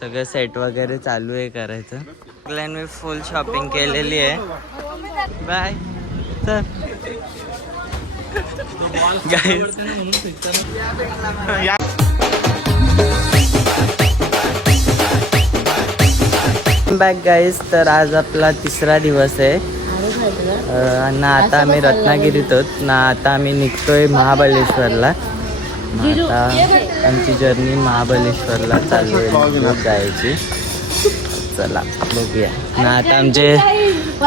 सगळं सेट वगैरे चालू आहे करायचं. मी फुल शॉपिंग केलेली आहे. बाय. चल बॅक गाईज. तर आज आपला तिसरा दिवस आहे ना. आता आम्ही रत्नागिरीत आहोत ना. आता आम्ही निघतोय महाबळेश्वरला. आता आमची जर्नी महाबळेश्वरला चालू आहे जायची. चला बघूया ना. आता आमचे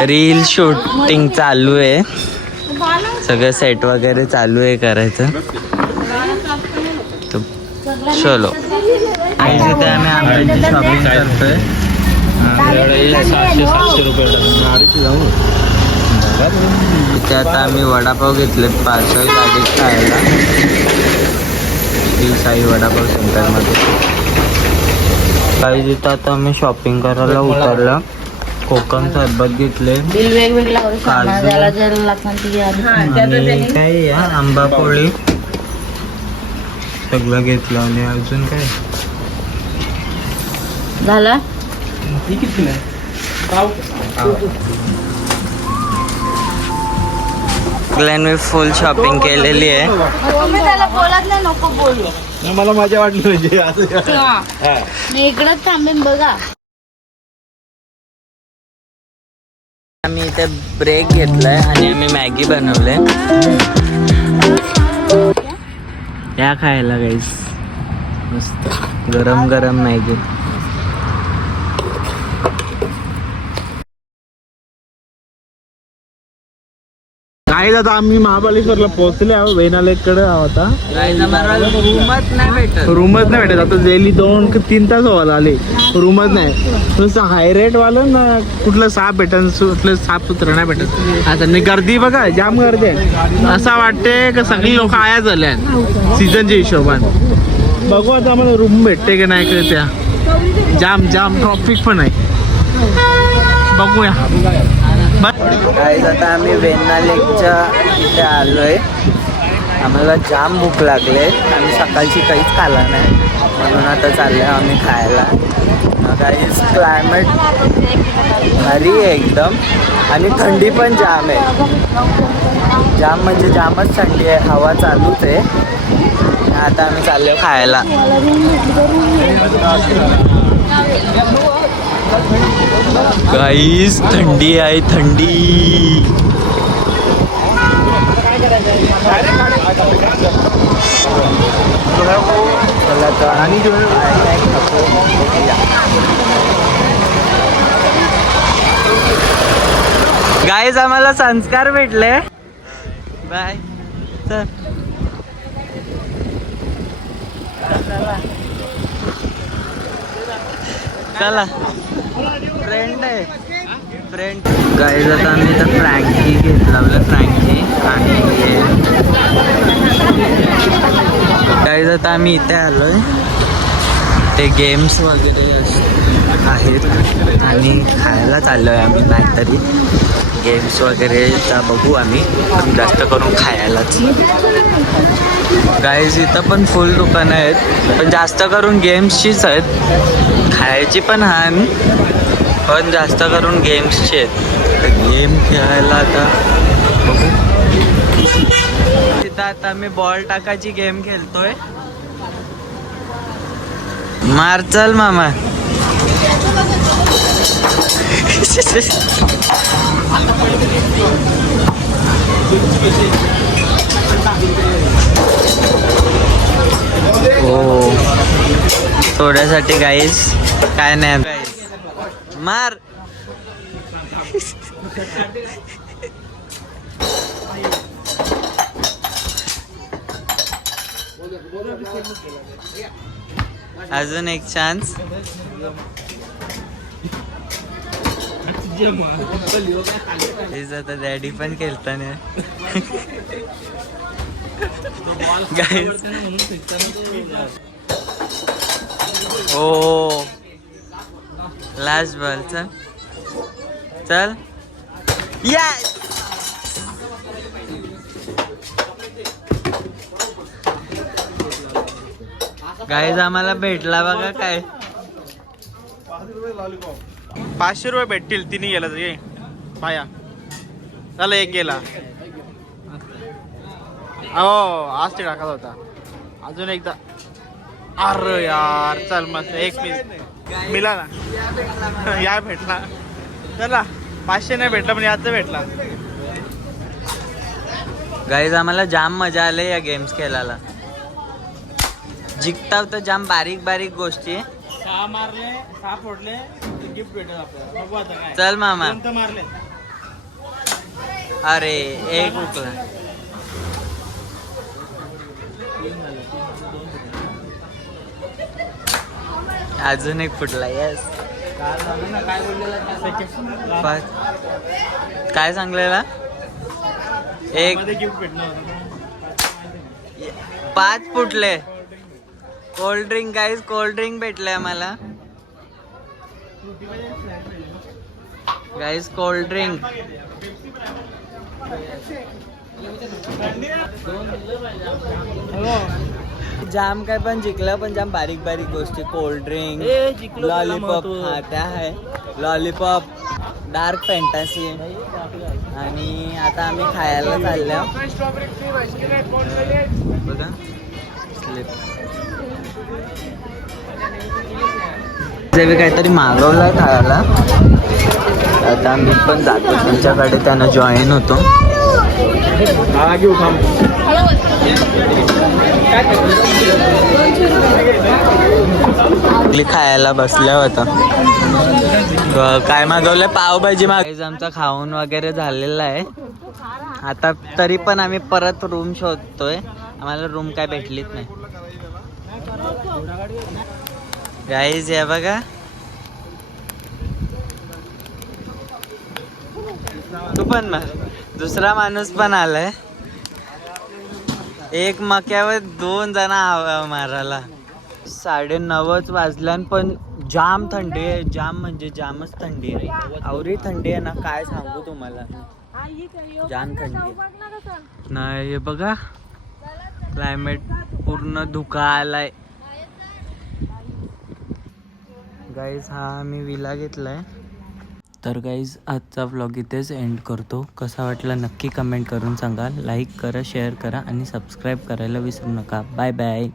रील शूटिंग चालू आहे. सगळं सेट वगैरे चालू आहे करायचं. चलो तिथे आम्ही आंब्याची शॉपिंग करतोय. 700 रुपये तिथे आता आम्ही वडापाव घेतलेत पार्सल गाडीत खायला. श्री साई वडापाव सेंटरमध्ये. काही तिथं आता आम्ही शॉपिंग करायला उतरलं. कोकम सरबत घेतले, काय आंबा पोळी सगळं घेतलं. आणि अजून काय झालं. मी फुल शॉपिंग केलेली आहे. मला मजा वाटली म्हणजे मी इकडंच थांबेन बघा. आम्ही इथे ब्रेक घेतलाय आणि आम्ही मॅगी बनवले या खायला गाईस. मस्त गरम गरम मॅगी. काय आता आम्ही महाबळेश्वरला पोहोचले आहोत. वेनालेकडे आता रूमच नाही भेटत. आता गेली 2-3 तास व्हायला आले. रूमच नाही. नुसतं हाय रेट वालं ना. कुठलं साप भेटन, कुठलं साफ सुथरं नाही भेटत. आता गर्दी बघा, जाम गर्दी आहे. असं वाटते का सगळी लोक आया झाल्या सीझनच्या हिशोबाने. बघू आता आम्हाला रूम भेटते की नाही का. त्या जाम जाम ट्रॉफिक पण आहे. बघूया. गाईज आता आम्ही वेण्णा लेकच्या इथे आलोय. आम्हाला जाम भूक लागले. आम्ही सकाळची काहीच खाल्ला नाही म्हणून आता चाललोय आम्ही खायला. गाईज क्लायमेट भारी आहे एकदम. आणि थंडी पण जाम आहे. जाम म्हणजे जामच थंडी आहे. हवा चालूच आहे. आता आम्ही चाललोय खायला. गाईस थंडी आहे थंडी. गाईस आम्हाला संस्कार भेटले. बाय. चला फ्रेंड आहे फ्रेंड. गाईज आता आम्ही इथं फ्रँकी घेतलं. फ्रँकी आणि गाईज आता आम्ही इथे आलोय. ते गेम्स वगैरे आहेत आणि खायला चाललोय आम्ही. काहीतरी गेम्स वगैरेचा बघू आम्ही. जास्त करून खायलाच. गाईज इथं पण फुल दुकानं आहेत पण जास्त करून गेम्सचीच आहेत. खायची पण हान पण जास्त करून गेम्सचे आहेत. गेम खेळायला आता बघू. तिथं आता मी बॉल टाकायची गेम खेळतोय. मार चल मामा. हो थोड्यासाठी गाईस काय नाही. मार. अजून एक चान्स. आता डॅडी पण खेळताना. ओ लास्ट बॉल. चल चल. यस. गाईज आम्हाला भेटला बघा काय. 500 रुपये भेटतील तिने गेला तरी पाया चला एक गेला हो आज ते टाकत होता अजून एकदा अरे यार चल मस्त एक पीस मिला ना या भेटला चला 500 नाही भेटला पण याच भेटला गाईज आम्हाला जाम मजा आली या गेम्स खेळायला जिंकताव तर जाम बारीक बारीक गोष्टी 6 मारले 6 फोडले गिफ्ट भेटेल आपल्याला बघू आता काय चल मामा कोणतं मारले अरे एक उकला अजून एक फुटला यस काय सांगलेला एक गिफ्ट भेटणार 5 फुटले cold drink guys cold drink भेटले आम्हाला गाईज कोल्ड ड्रिंक जाम काय पण जिंकलं पण जाम बारीक बारीक गोष्टी कोल्ड ड्रिंक लॉलीपॉप हा त्या आहे लॉलीपॉप डार्क फॅन्टसी आणि आता आम्ही खायला चाललो बघा स्लिप काहीतरी मागवलं खायला आता मी पण जातो त्यांच्याकडे त्यांना जॉईन होतो खायला बसल्या होता काय मागवलं पावभाजी आमचा खाऊन वगैरे झालेला आहे आता तरी पण आम्ही परत रूम शोधतोय आम्हाला रूम काय भेटलीच नाही गाईज या बघा तू पण दुसरा माणूस पण आलाय एक मक्यावर 2 जण मारायला 9:30 वाजल्या पण जाम थंडी आहे जाम म्हणजे जामच थंडी आहे आवरी थंडी आहे ना काय सांगू तुम्हाला जाम थंडी आहे नाही हे बघा क्लायमेट पूर्ण धुका आलाय गाईज हा आम्ही विला घेतलाय तर गाईज आजचा व्लॉग इथेच एंड करतो कसा वाटला नक्की कमेंट करून सांगा लाईक करा शेअर करा आणि सबस्क्राईब करायला विसरू नका बाय बाय